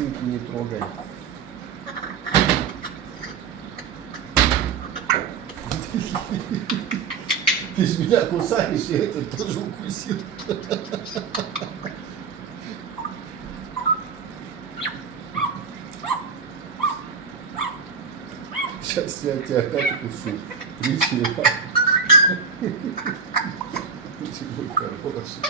резинку не трогай. Ты ж меня кусаешь, я это тоже укусил. Сейчас я тебя опять укушу. Видите? Ты мой хороший.